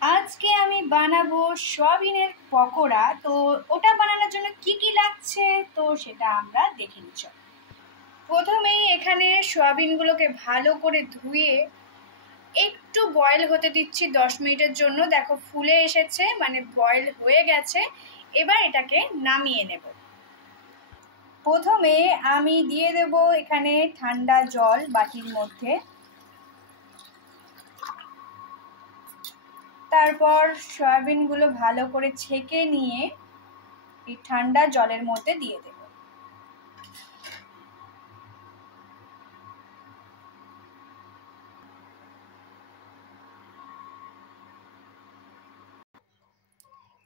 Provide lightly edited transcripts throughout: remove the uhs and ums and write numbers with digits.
আজকে আমি বানাবো সয়াবিনের পকোড়া। তো ওটা বানানোর জন্য কি কি লাগছে তো সেটা আমরা দেখে নিচ্ছি। প্রথমেই এখানে সয়াবিনগুলোকে ভালো করে ধুয়ে একটু বয়েল হতে দিচ্ছি 10 মিনিটের জন্য। দেখো ফুলে এসেছে, মানে বয়েল হয়ে গেছে। এবার এটাকে নামিয়ে নেব। প্রথমে আমি দিয়ে দেব এখানে ঠান্ডা জল বাটির মধ্যে। তারপর সয়াবিনগুলো ভালো করে ছেঁকে নিয়ে এই ঠান্ডা জলের মধ্যে দিয়ে দেব।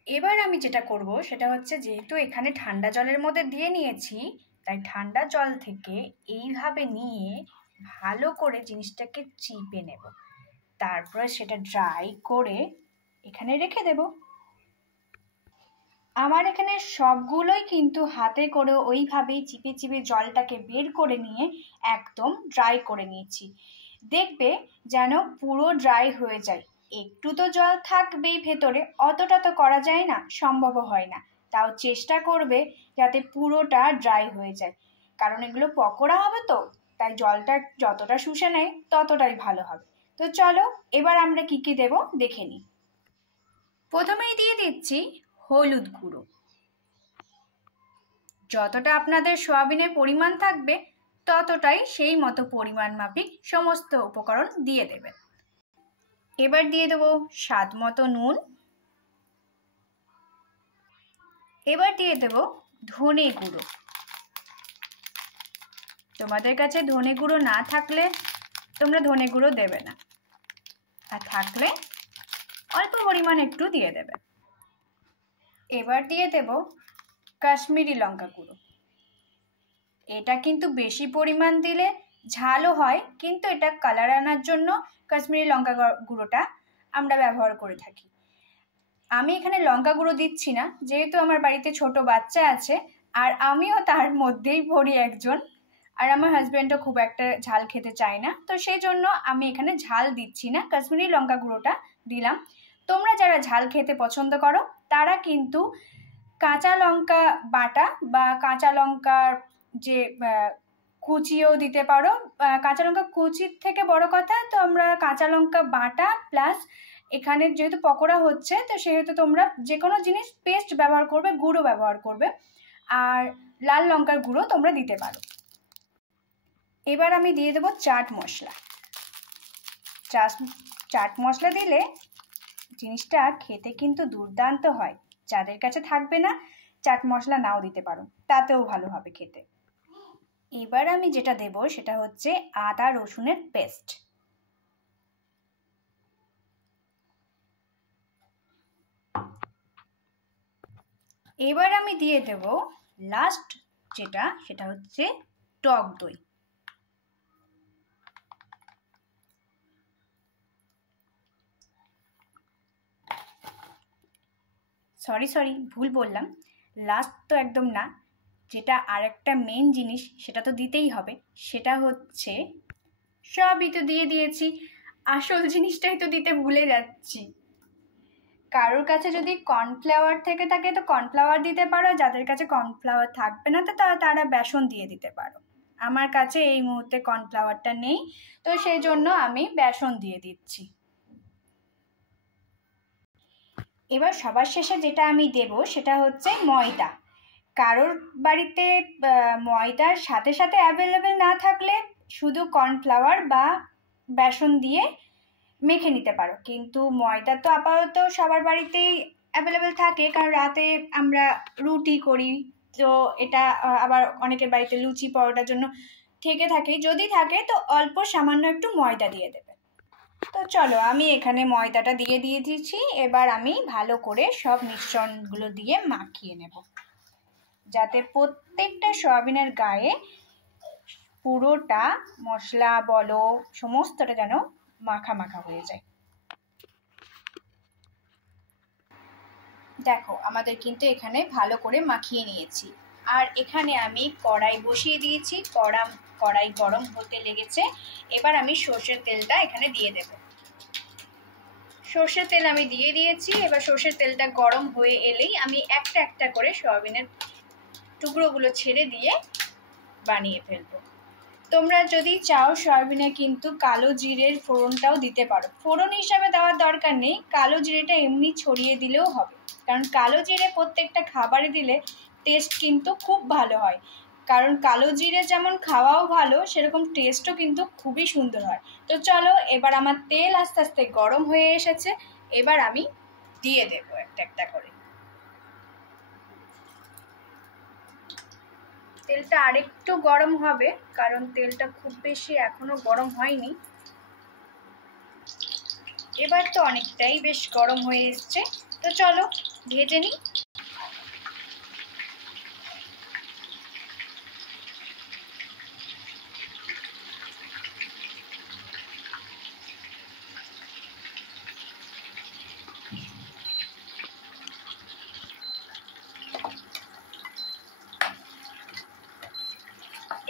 এবার আমি যেটা করব সেটা হচ্ছে, যেহেতু এখানে ঠান্ডা জলের মধ্যে দিয়ে নিয়েছি, তাই ঠান্ডা জল থেকে এইভাবে নিয়ে ভালো করে জিনিসটাকে চিপে নেব। তারপরে সেটা ড্রাই করে এখানে রেখে দেব। আমার এখানে সবগুলোই কিন্তু হাতে করে ওইভাবেই চিপে চিপে জলটাকে বের করে নিয়ে একদম ড্রাই করে নিয়েছি। দেখবে যেন পুরো ড্রাই হয়ে যায়। একটু তো জল থাকবেই ভেতরে, অতটা তো করা যায় না, সম্ভব হয় না। তাও চেষ্টা করবে যাতে পুরোটা ড্রাই হয়ে যায়, কারণ এগুলো পকোড়া হবে তো, তাই জলটা যতটা শুষে নেয় ততটাই ভালো হবে। তো চলো এবার আমরা কি কি দেব দেখে নিই। প্রথমেই দিয়ে দিচ্ছি হলুদ গুঁড়ো। যতটা আপনাদের সয়াবিনের পরিমাণ থাকবে ততটাই সেই মতো পরিমাণ মাফিক সমস্ত উপকরণ দিয়ে দেবেন। এবার দিয়ে দেবো স্বাদ মতো নুন। এবার দিয়ে দেব ধনে গুঁড়ো। তোমাদের কাছে ধনে গুঁড়ো না থাকলে তোমরা ধনে গুঁড়ো দেবে না, আর থাকলে অল্প পরিমাণ একটু দিয়ে দেবে। এবার দিয়ে দেব কাশ্মীরি লঙ্কা গুঁড়ো। এটা কিন্তু বেশি পরিমাণ দিলে ঝালও হয়, কিন্তু এটা কালার আনার জন্য কাশ্মীরি লঙ্কা গুঁড়োটা আমরা ব্যবহার করে থাকি। আমি এখানে লঙ্কা গুঁড়ো দিচ্ছি না, যেহেতু আমার বাড়িতে ছোট বাচ্চা আছে আর আমিও তার মধ্যেই পড়ি একজন, আর আমার হাজব্যান্ডও খুব একটা ঝাল খেতে চায় না, তো সেই জন্য আমি এখানে ঝাল দিচ্ছি না, কাশ্মীরি লঙ্কা গুঁড়োটা দিলাম। তোমরা যারা ঝাল খেতে পছন্দ করো তারা কিন্তু কাঁচা লঙ্কা বাটা বা কাঁচা লঙ্কার যে কুচিও দিতে পারো। কাঁচা লঙ্কা কুচির থেকে বড় কথা, তো আমরা কাঁচা লঙ্কা বাটা প্লাস এখানে যেহেতু পকোড়া হচ্ছে, তো সেহেতু তোমরা যে কোনো জিনিস পেস্ট ব্যবহার করবে, গুঁড়ো ব্যবহার করবে, আর লাল লঙ্কার গুঁড়ো তোমরা দিতে পারো। এবার আমি দিয়ে দেবো চাট মশলা। চাট মশলা দিলে জিনিসটা খেতে কিন্তু দুর্দান্ত হয়। যাদের কাছে থাকবে না, চাট মশলা নাও দিতে পারো, তাতেও ভালো হবে খেতে। এবার আমি যেটা দেব সেটা হচ্ছে আদা রসুনের পেস্ট। এবার আমি দিয়ে দেব লাস্ট যেটা, সেটা হচ্ছে টক দই। সরি ভুল বললাম, লাস্ট তো একদম না, যেটা আরেকটা মেন জিনিস সেটা তো দিতেই হবে, সেটা হচ্ছে, সবই তো দিয়ে দিয়েছি, আসল জিনিসটাই তো দিতে ভুলে যাচ্ছি। কারোর কাছে যদি কর্নফ্লাওয়ার থেকে থাকে তো কর্নফ্লাওয়ার দিতে পারো, যাদের কাছে কর্নফ্লাওয়ার থাকবে না তো তারা বেসন দিয়ে দিতে পারো। আমার কাছে এই মুহূর্তে কর্নফ্লাওয়ারটা নেই, তো সেই জন্য আমি বেসন দিয়ে দিচ্ছি। এবার সবার শেষে যেটা আমি দেব সেটা হচ্ছে ময়দা। কারোর বাড়িতে ময়দার সাথে সাথে অ্যাভেলেবেল না থাকলে শুধু কর্নফ্লাওয়ার বা বেসন দিয়ে মেখে নিতে পারো, কিন্তু ময়দা তো আপাতত সবার বাড়িতেই অ্যাভেলেবেল থাকে, কারণ রাতে আমরা রুটি করি, তো এটা আবার অনেকের বাড়িতে লুচি পরোটার জন্য থেকে থাকে, যদি থাকে তো অল্প সামান্য একটু ময়দা দিয়ে দেবে। তো চলো আমি এখানে ময়দাটা দিয়ে দিয়েছি। এবার আমি ভালো করে সব মিশ্রণগুলো দিয়ে মাখিয়ে নেব, যাতে প্রত্যেকটা সয়াবিনের গায়ে পুরোটা মশলা বলো সমস্তটা যেন মাখা মাখা হয়ে যায়। দেখো আমাদের কিন্তু এখানে ভালো করে মাখিয়ে নিয়েছি, আর এখানে আমি কড়াই বসিয়ে দিয়েছি। কড়াই গরম হতে লেগেছে। এবার আমি সর্ষের তেলটা এখানে দিয়ে দেব। সর্ষের তেল আমি দিয়ে দিয়েছি। এবার সর্ষের তেলটা গরম হয়ে এলেই আমি একটা একটা করে সয়াবিনের টুকরোগুলো ছেড়ে দিয়ে বানিয়ে ফেলবো। তোমরা যদি চাও সয়াবিনে কিন্তু কালো জিরের ফোড়নটাও দিতে পারো। ফোড়ন হিসাবে দেওয়ার দরকার নেই, কালো জিরেটা এমনি ছড়িয়ে দিলেও হবে, কারণ কালো জিরে প্রত্যেকটা খাবারে দিলে টেস্ট কিন্তু খুব ভালো হয়। কারণ কালো জিরে যেমন খাওয়াও ভালো, সেরকম টেস্টও কিন্তু খুবই সুন্দর হয়। তো চলো, এবার আমার তেল আস্তে আস্তে গরম হয়ে এসেছে, এবার আমি দিয়ে দেবো একটা একটা করে। তেলটা আরেকটু গরম হবে, কারণ তেলটা খুব বেশি এখনো গরম হয়নি। এবার তো অনেকটাই বেশ গরম হয়ে এসছে, তো চলো ভেজে নিই।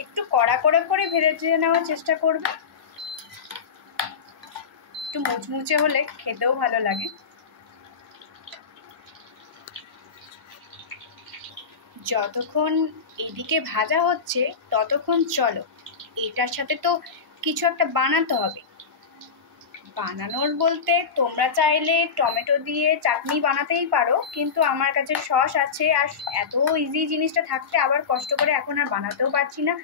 একটু কড়া করে ভেজে নেওয়ার চেষ্টা করবে, একটু মুচমুচে হলে খেতেও ভালো লাগে। যতক্ষণ এদিকে ভাজা হচ্ছে ততক্ষণ চলো এটার সাথে তো কিছু একটা বানাতে হবে। বানানোর বলতে তোমরা চাইলে টমেটো দিয়ে চাটনি বানাতেই পারো, কিন্তু আমার কাছে সস আছে, আর এত ইজি জিনিসটা থাকতে আবার কষ্ট করে এখন আর বানাতেও পারছি না,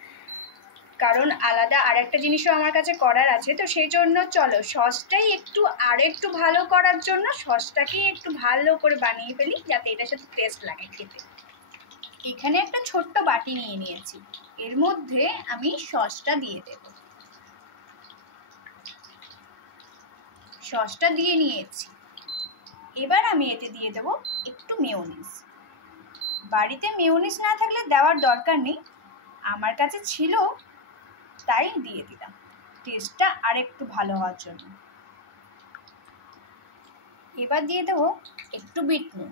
কারণ আলাদা আর একটা জিনিসও আমার কাছে করার আছে। তো সেই জন্য চলো সসটাই একটু ভালো করার জন্য সসটাকেই একটু ভালো করে বানিয়ে ফেলি, যাতে এটার সাথে টেস্ট লাগে খেতে। এখানে একটা ছোট্ট বাটি নিয়ে নিয়েছি, এর মধ্যে আমি সসটা দিয়ে দেব। সসটা দিয়ে নিয়েছি, এবার আমি এতে দিয়ে দেব একটু মেয়োনিজ। বাড়িতে মেয়োনিজ না থাকলে দেওয়ার দরকার নেই, আমার কাছে ছিল তাই দিয়ে দিলাম টেস্টটা আরেকটু ভালো হওয়ার জন্য। এবার দিয়ে দেব একটু বিট নুন।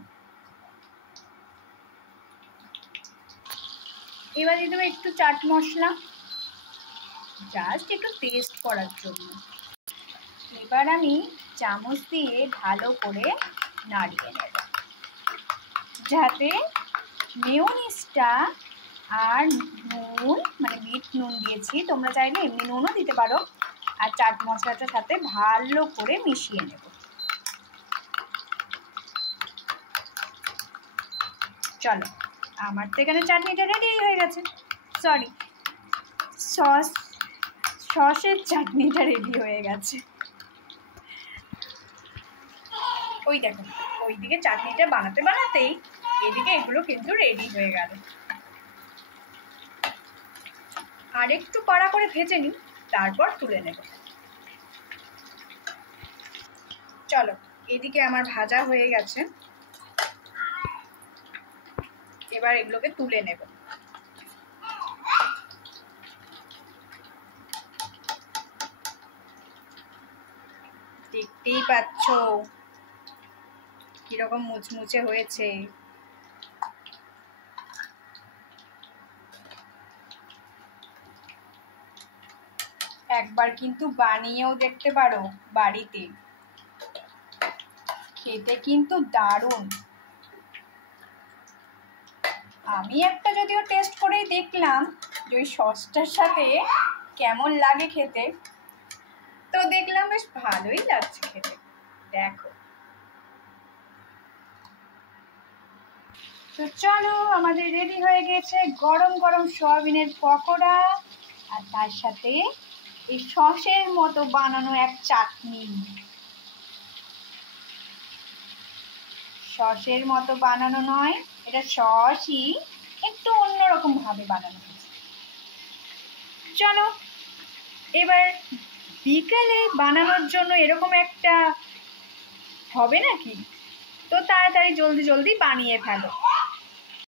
এবার দিয়ে দেবো একটু চাট মশলা, জাস্ট একটু টেস্ট করার জন্য। এবার আমি চামচ দিয়ে ভালো করে নাড়িয়ে নেব, যাতে মেয়োনিজটা আর নুন, মানে বিট নুন দিয়েছি, তোমরা চাইলে এমনি নুনও দিতে পারো, আর চাট মশলাটার সাথে ভালো করে মিশিয়ে নেব। চলো, আমার তো এখানে চাটনিটা রেডি হয়ে গেছে, সরি সসের চাটনিটা রেডি হয়ে গেছে। ওই দেখো, ওইদিকে চাটনিটা বানাতে বানাতেই এদিকে এগুলো কিন্তু রেডি হয়ে গেল। আর একটু কড়া করে ভেজে নিই, তারপর তুলে নেব। চলো, এদিকে আমার ভাজা হয়ে গেছে, এবার এগুলোকে তুলে নেব। দেখতেই পাচ্ছ কিরকম মুচমুচে হয়েছে। একবার কিন্তু বানিয়েও দেখতে পারো বাড়িতে, খেতে কিন্তু দারুণ। আমি একটা যদিও টেস্ট করেই দেখলাম যে ওই সসটার সাথে কেমন লাগে খেতে, তো দেখলাম বেশ ভালোই লাগছে খেতে। দেখো, তো চলো, আমাদের রেডি হয়ে গেছে গরম গরম সয়াবিনের পকোড়া, আর তার সাথে এই সসের মতো বানানো এক চাটনি। সসের মতো বানানো নয়, এটা সসই একটু অন্যরকম ভাবে বানানো হয়েছে। চলো, এবার বিকেলে বানানোর জন্য এরকম একটা হবে নাকি, তো তাড়াতাড়ি জলদি জলদি বানিয়ে ফেলো।